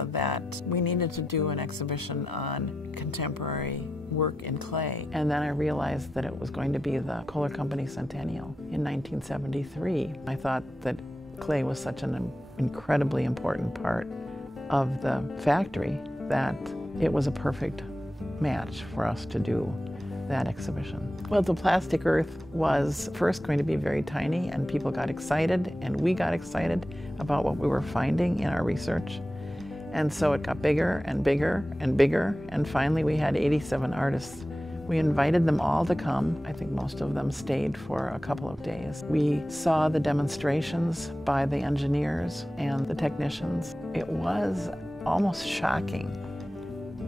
idea that we needed to do an exhibition on contemporary work in clay. And then I realized that it was going to be the Kohler Company Centennial in 1973. I thought that clay was such an incredibly important part of the factory that it was a perfect match for us to do that exhibition. Well, the plastic earth was first going to be very tiny, and people got excited, and we got excited about what we were finding in our research. And so it got bigger and bigger and bigger, and finally we had 87 artists. We invited them all to come. I think most of them stayed for a couple of days. We saw the demonstrations by the engineers and the technicians. It was almost shocking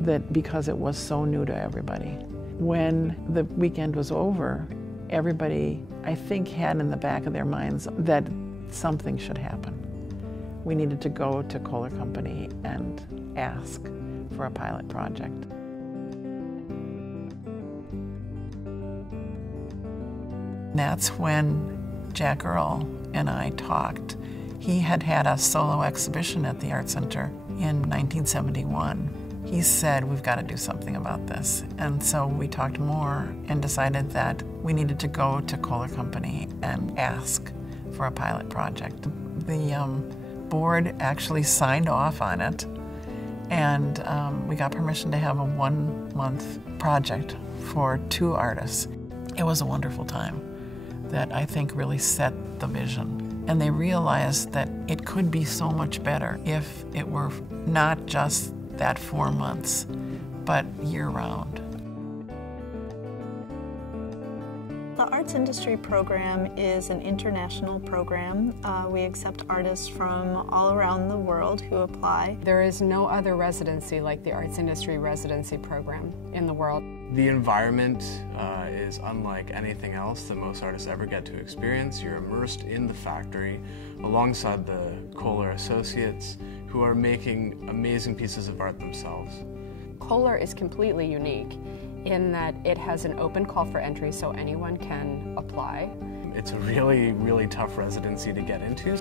that because it was so new to everybody. When the weekend was over, everybody, I think, had in the back of their minds that something should happen. We needed to go to Kohler Company and ask for a pilot project. That's when Jack Earl and I talked. He had had a solo exhibition at the Art Center in 1971. He said, we've got to do something about this. And so we talked more and decided that we needed to go to Kohler Company and ask for a pilot project. The board actually signed off on it, and we got permission to have a 1-month project for 2 artists. It was a wonderful time that I think really set the vision. And they realized that it could be so much better if it were not just that 4 months, but year-round. The Arts Industry Program is an international program. We accept artists from all around the world who apply. There is no other residency like the Arts Industry Residency Program in the world. The environment is unlike anything else that most artists ever get to experience. You're immersed in the factory alongside the Kohler associates who are making amazing pieces of art themselves. Kohler is completely unique in that it has an open call for entry so anyone can apply. It's a really, really tough residency to get into.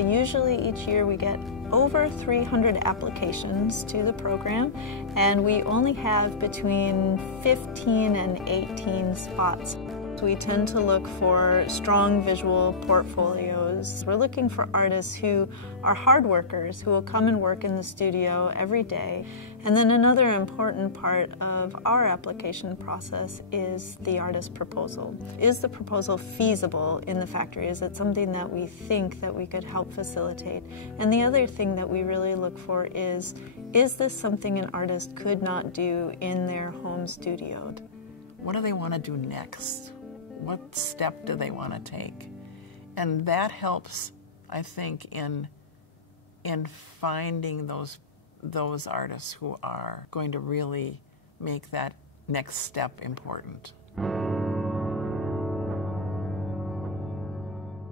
Usually each year we get over 300 applications to the program, and we only have between 15 and 18 spots. We tend to look for strong visual portfolios. We're looking for artists who are hard workers, who will come and work in the studio every day. And then another important part of our application process is the artist proposal. Is the proposal feasible in the factory? Is it something that we think that we could help facilitate? And the other thing that we really look for is this something an artist could not do in their home studio? What do they want to do next? What step do they want to take? And that helps, I think, in finding those artists who are going to really make that next step important.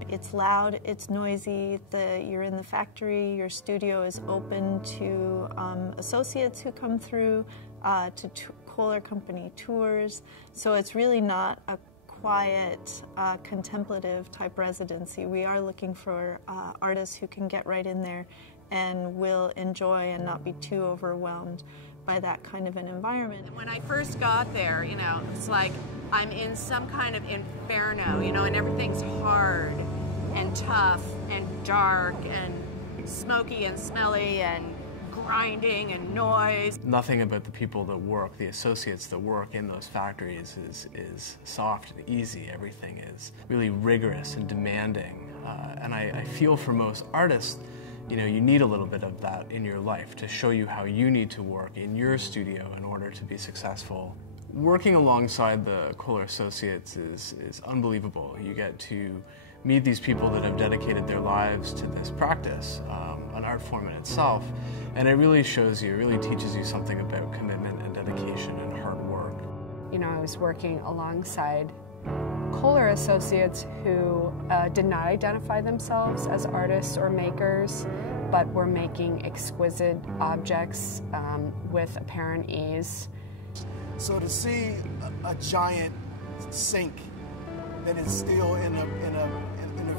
It's loud, it's noisy, you're in the factory, your studio is open to associates who come through, to Kohler Company tours, so it's really not a quiet, contemplative type residency. We are looking for artists who can get right in there and will enjoy and not be too overwhelmed by that kind of an environment. When I first got there, you know, it's like I'm in some kind of inferno, you know, and everything's hard and tough and dark and smoky and smelly and grinding and noise. Nothing about the people that work, the associates that work in those factories is soft and easy. Everything is really rigorous and demanding. And I feel for most artists, you know, you need a little bit of that in your life to show you how you need to work in your studio in order to be successful. Working alongside the Kohler associates is unbelievable. You get to meet these people that have dedicated their lives to this practice, an art form in itself, and it really shows you, it really teaches you something about commitment and dedication and hard work. You know, I was working alongside Kohler associates who did not identify themselves as artists or makers, but were making exquisite objects with apparent ease. So to see a giant sink that is still in a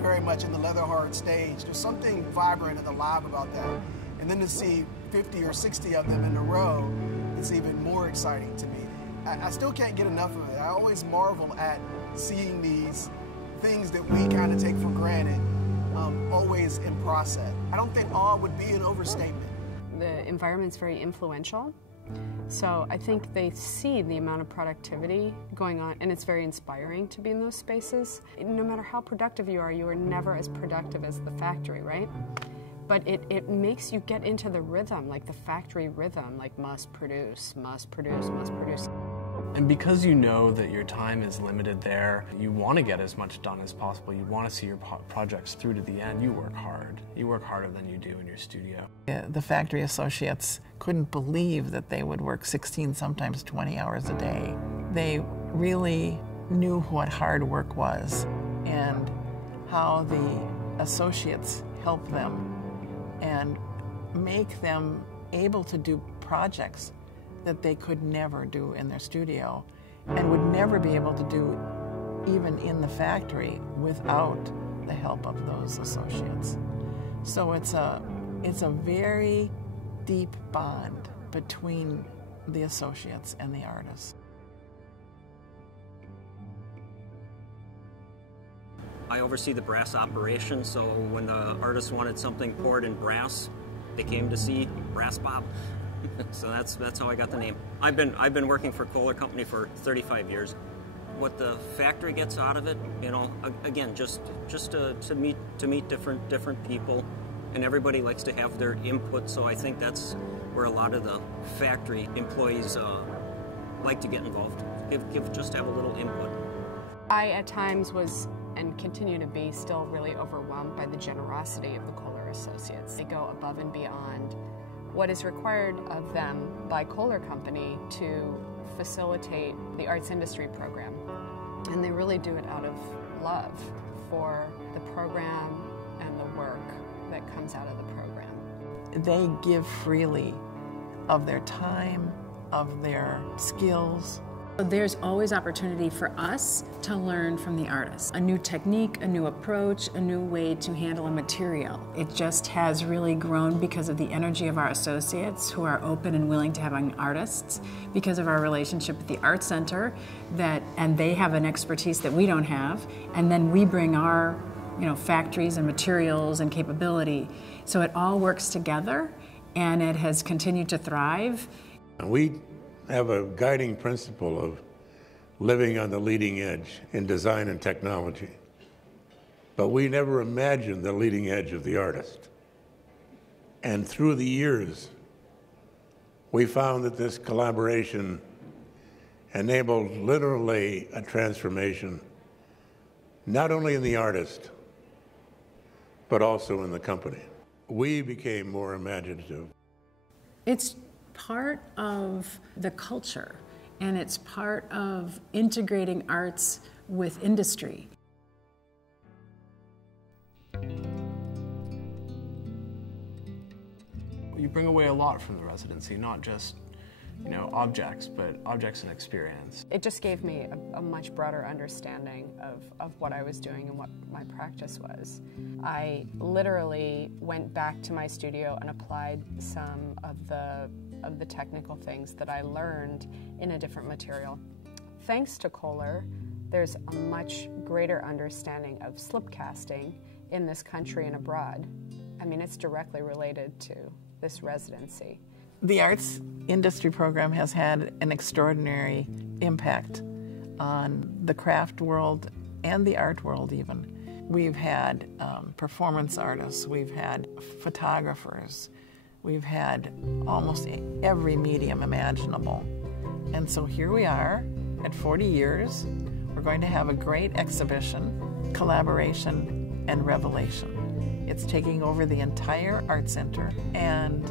very much in the leather hard stage, there's something vibrant and alive about that. And then to see 50 or 60 of them in a row, it's even more exciting to me. I still can't get enough of it. I always marvel at seeing these things that we kind of take for granted, always in process. I don't think awe would be an overstatement. The environment's very influential. So I think they see the amount of productivity going on, and it's very inspiring to be in those spaces. No matter how productive you are never as productive as the factory, right? But it makes you get into the rhythm, like the factory rhythm, like must produce, must produce, must produce. And because you know that your time is limited there, you want to get as much done as possible. You want to see your projects through to the end. You work hard. You work harder than you do in your studio. The factory associates couldn't believe that they would work 16, sometimes 20 hours a day. They really knew what hard work was and how the associates helped them and make them able to do projects that they could never do in their studio and would never be able to do even in the factory without the help of those associates. So it's a very deep bond between the associates and the artists. I oversee the brass operation, so when the artists wanted something poured in brass, they came to see Brass Bob. So that's how I got the name. I've been working for Kohler Company for 35 years. What the factory gets out of it, you know, again, just to meet different people, and everybody likes to have their input. So I think that's where a lot of the factory employees like to get involved. Just have a little input. I at times was and continue to be still really overwhelmed by the generosity of the Kohler associates. They go above and beyond what is required of them by Kohler Company to facilitate the arts industry program. And they really do it out of love for the program and the work that comes out of the program. They give freely of their time, of their skills. There's always opportunity for us to learn from the artists. A new technique, a new approach, a new way to handle a material. It just has really grown because of the energy of our associates who are open and willing to have artists, because of our relationship with the Art Center, and they have an expertise that we don't have, and then we bring our factories and materials and capability. So it all works together, and it has continued to thrive. We have a guiding principle of living on the leading edge in design and technology. But we never imagined the leading edge of the artist. And through the years, we found that this collaboration enabled literally a transformation, not only in the artist, but also in the company. We became more imaginative. It's part of the culture, and it's part of integrating arts with industry. You bring away a lot from the residency, not just objects, but objects and experience. It just gave me a much broader understanding of what I was doing and what my practice was. I literally went back to my studio and applied some of the technical things that I learned in a different material. Thanks to Kohler, there's a much greater understanding of slip casting in this country and abroad. I mean, it's directly related to this residency. The arts industry program has had an extraordinary impact on the craft world and the art world even. We've had performance artists, we've had photographers, we've had almost every medium imaginable. And so here we are at 40 years. We're going to have a great exhibition, collaboration, and revelation. It's taking over the entire art center, and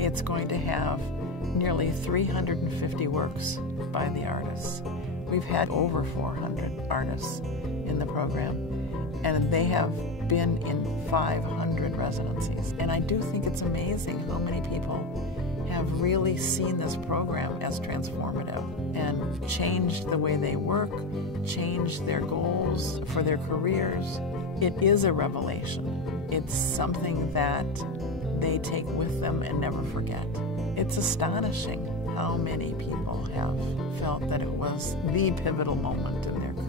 it's going to have nearly 350 works by the artists. We've had over 400 artists in the program, and they have been in 500 residencies. And I do think it's amazing how many people have really seen this program as transformative and changed the way they work, changed their goals for their careers. It is a revelation. It's something that they take with them and never forget. It's astonishing how many people have felt that it was the pivotal moment in their career.